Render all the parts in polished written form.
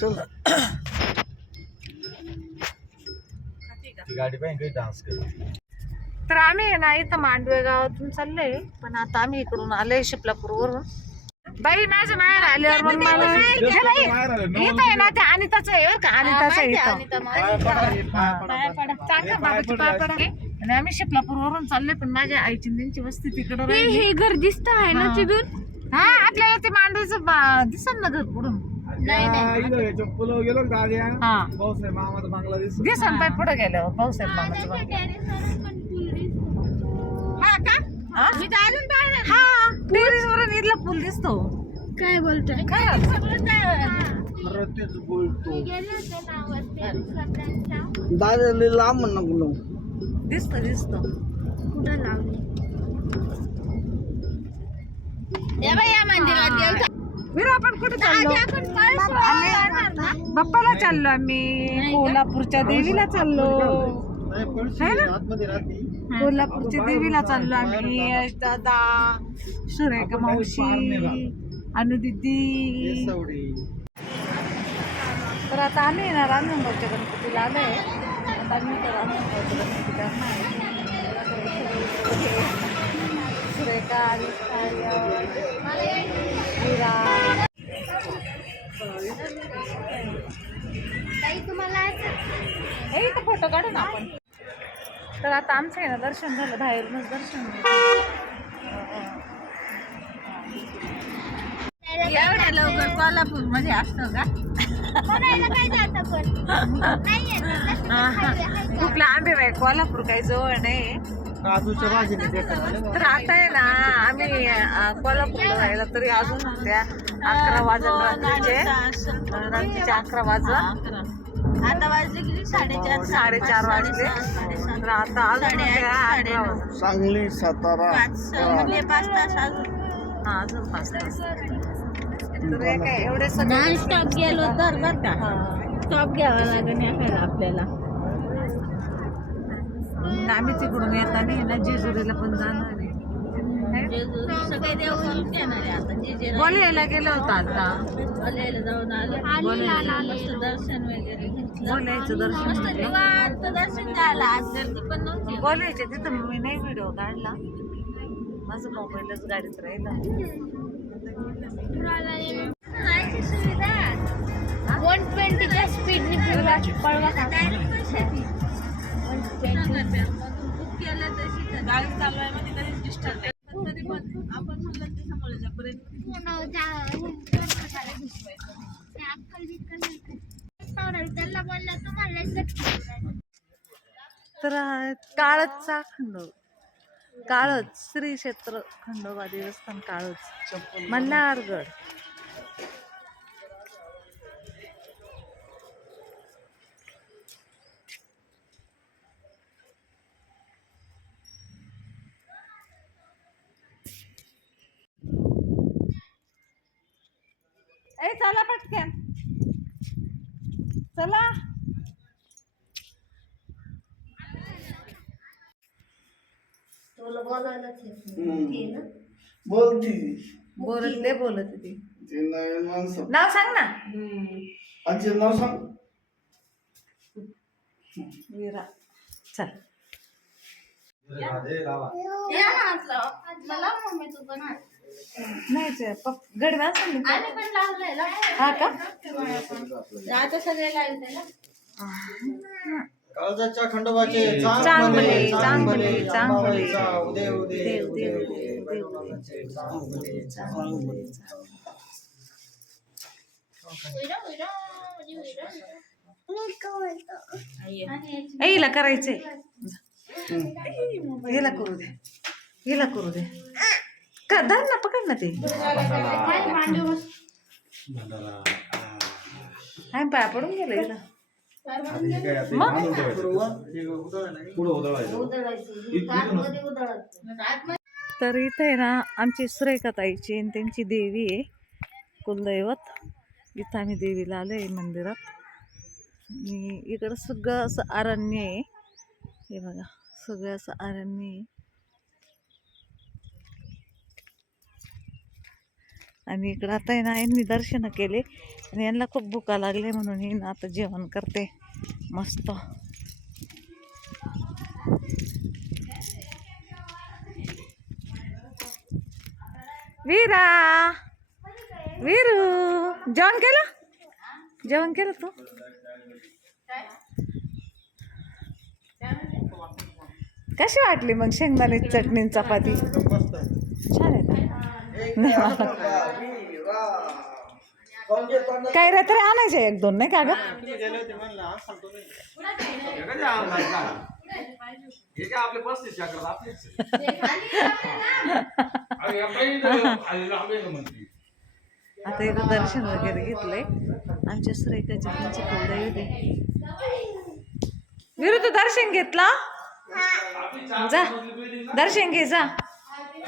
चल गाडी पाहिजे डान्स कर. तर आम्ही ना इथं मांडवे गावातून चाललोय, पण आता आम्ही इकडून आलोय शिपलापूरवरून. बाई माझ्या माहेर आल्यावर मग मला इथं आहे ना ते अनिताचं आहे का, अनिताचं आहे चांगलं बाबाची पाय पडा. आणि आम्ही शिपलापूरवरून चाललोय, पण माझ्या आईची त्यांची वस्ती तिकडं राहिली. हे घर दिसत आहे ना तिथून. हा आपल्याला ते मांडवीचं दिसन ना घर पुढून. पुलावर गेलो दाद्या. हा भाऊसाहेब मामाचा बंगला दिसतो. दिसन पाय पुढे गेल्यावर भाऊसाहेब मामाचं बंगला. हा का? मी तर अजून पाहिलं. हा टेरेसवरून इथला पूल दिसतो. काय बोलतोय? तेच बोलतो दादा लय लांब म्हणा बोलू. दिसतो दिसतो. कुठं लावले? या मंदिरात गेलो. विरा आपण कुठे चाललो? बाप्पाला चाललो आम्ही. कोल्हापूरच्या देवीला चाललो. कोल्हापूरच्या देवीला चाललो आम्ही. यश दादा, सुरेखा मावशी, अनुदिदी. तर आता आम्ही ना रामनगरच्या गणपतीला आलोय. आता आम्ही तर रामनगरच्या गणपतीला सुरेखा हे इथं फोटो काढू ना आपण. तर आता आमचं आहे ना दर्शन झालं, बाहेरूनच दर्शन एवढ्या लवकर कोल्हापूर मध्ये असतो का? खूप लांब आहे बाई, कोल्हापूर काही जवळ नाही. काजूच्या भाजीने तर आता आहे ना आम्ही कोल्हापूरला जायला तरी अजून त्या 11 वाजून रात्रीचे 11 वाजून. आता वाजले किती? 4:30 4:30 वाजले. तर आता अजून सांगली सातारा 5 तास अजून. हा अजून 5 तास. तर हे काय एवढे सगळे नॉन स्टॉप गेलो तर बरं का, स्टॉप घ्यावा लागेल आपल्याला. आम्ही तिकडून येताना ना जेजुरीला पण जाणार आहे. सगळे देव घेणार आहे आता. बोलायला गेलो होतो आता. बोलायला जाऊन आले. मस्त दर्शन वगैरे घेतलं. बोलायचं दर्शन मस्त घेतलं. निवांत दर्शन झालं. आज गर्दी पण नव्हती. बोलायचे तिथं मी नाही व्हिडिओ काढला. माझं मोबाईलच गाडीत राहिला. जायची सुविधा 120च्या स्पीडने पळवा बुक केलं तशी गाडी चालवायमध्ये कधीच डिस्टर्ब नाही. तरी पण आपण म्हणलं ते समोरच्या पर्यंत तर काळचचा काळच श्री क्षेत्र खंडोबा देवस्थान काळच मल्हारगड. ए चला पटकन चला. बोलती बोलत ती. ते नवीन माणसं नाव सांग ना. आजी नाव सांग. वीरा. चल नाही गडव्या हा का. आता सगळे लावते ना. काळजाच्या खंडोबाचे चांगले चांगले चांगले उदय उदय देव देव देव हिला करायचंय. हिला करू दे. हिला करू दे. का धर ना पकड ना ते. पाया पडून गेलं हिला. तर इथे आहे ना आमची सुरेखाताईची आणि त्यांची देवी आहे कुलदैवत. इथं आम्ही देवीला आलोय मंदिरात. इकडं सगळं असं अरण्य आहे. हे बघा सगळं असं अरण्य आहे. आणि इकडं आता आहे ना यांनी दर्शन केले आणि यांना खूप भुका लागले म्हणून ही ना आता जेवण करते मस्त. वीरा वीरू जेवण केलं तू? कशी वाटली मग शेंगदाणे चटणी चपाती? छान आहे का? नाही मला काही रात्री आणायचे 1-2 नाही का ग? आता इथं दर्शन वगैरे घेतलंय. आमच्या सुरेखाची त्यांची कुलदेवी. विरू तू दर्शन घेतला? जा दर्शन घे जा.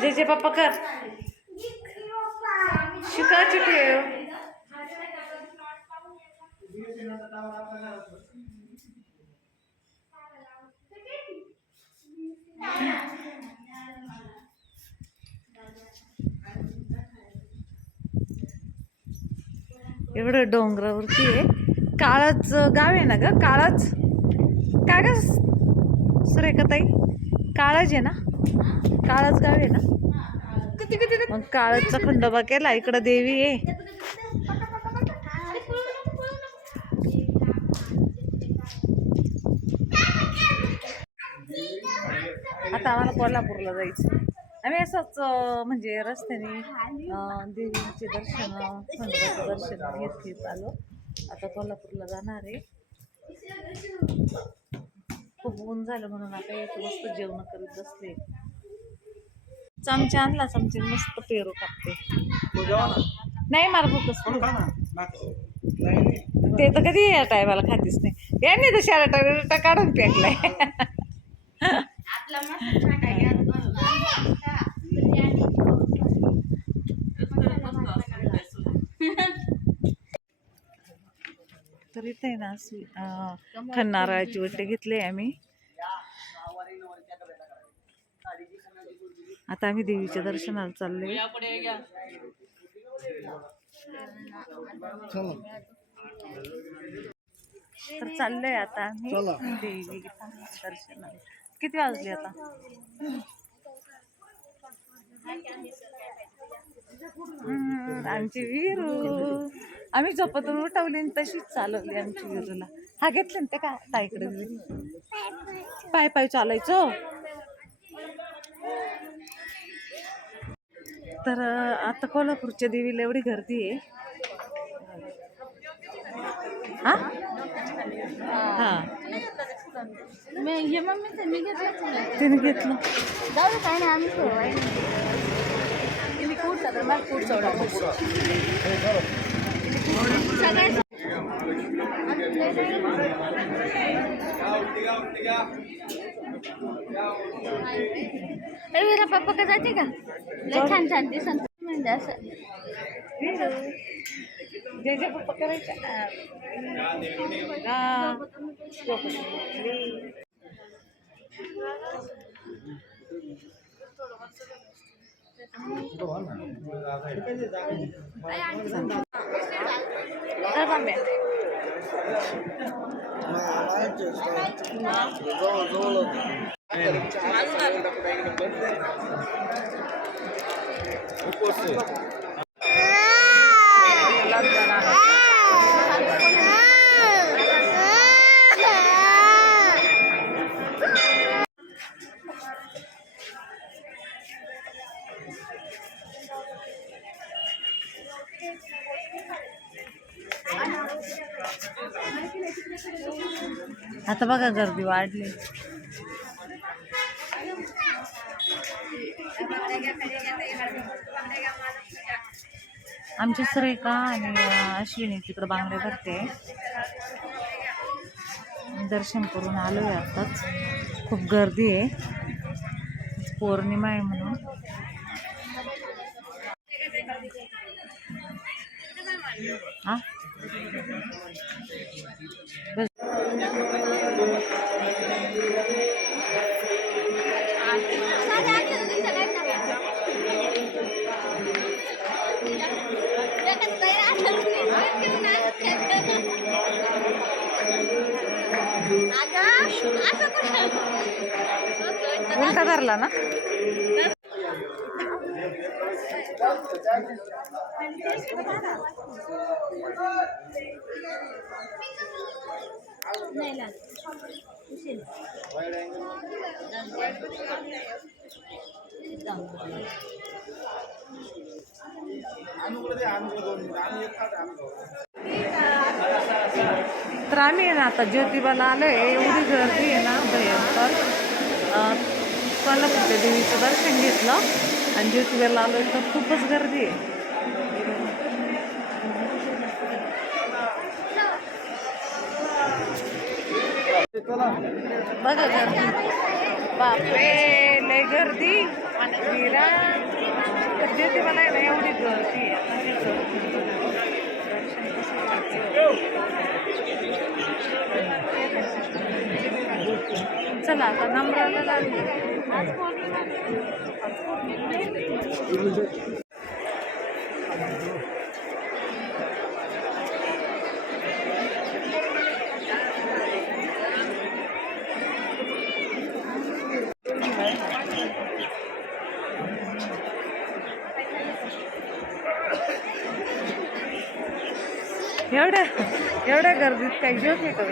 जे पप्पा कर शिकायची ठेव. एवढं डोंगरावरती आहे. काळाच गाव आहे ना ग? काळाच काय ग सुरेखाताई? काळाच आहे ना? काळाच गाव आहे ना? मग काळाचा खंडोबा केला. इकडं देवी आहे. आता आम्हाला कोल्हापूरला जायचं. आम्ही असंच म्हणजे रस्त्याने देवीचे दर्शन खंडोबाचं दर्शन घेत आलो. आता कोल्हापूरला जाणार आहे. खूप ऊन झालं म्हणून आता इथे मस्त जेवण करीत बसले. चमचे आणला. चमचे मस्त पेरू टाकते. नाही मला भूकच ते तर कधी या टायमाला खातीच नाही. यांनी तर शर्टा काढून फेकलाय. तर इथे आहे ना खन्नारळाची वट्टे घेतले आम्ही. आता आम्ही देवीच्या दर्शनाला चाललोय. तर चाललोय आता आम्ही देवी दर्शनाला. किती वाजले आता? आमची विरू आम्ही झोपतून उठवली तशीच चालवली आमची विरूला. हा घेतले ते का ताईकडे पाय पाय चालायचो. तर आता कोल्हापूरच्या देवीला एवढी गर्दी आहे. हा हा तिने घेतलं. जाऊ काय नाही आम्ही वीरा पप्पा का जाते का? छान छान दिसत म्हणजे असं जे जे पप्पा करायचं. आता बघा गर्दी वाढली. आमची सुरेखा आणि अश्विनी तिकडं बांगडे भरते. दर्शन करून आलोय आताच. खूप गर्दी आहे. पौर्णिमा आहे म्हणून. हा उलटा धरला ना. तर आम्ही आहे ना आता ज्योतिबाला आलोय. एवढी गर्दी आहे ना भयंकर. कोल्हापूरच्या देवीचं दर्शन घेतलं आणि ज्योतिबाला आलोय तर खूपच गर्दी आहे. बघा गर्दी, बापरे लय गर्दी. ज्योतिबाला आहे ना एवढी गर्दी आहे. चला आता नम्राला लागली. एवढ्या गर्दीत काही जोक आहे का?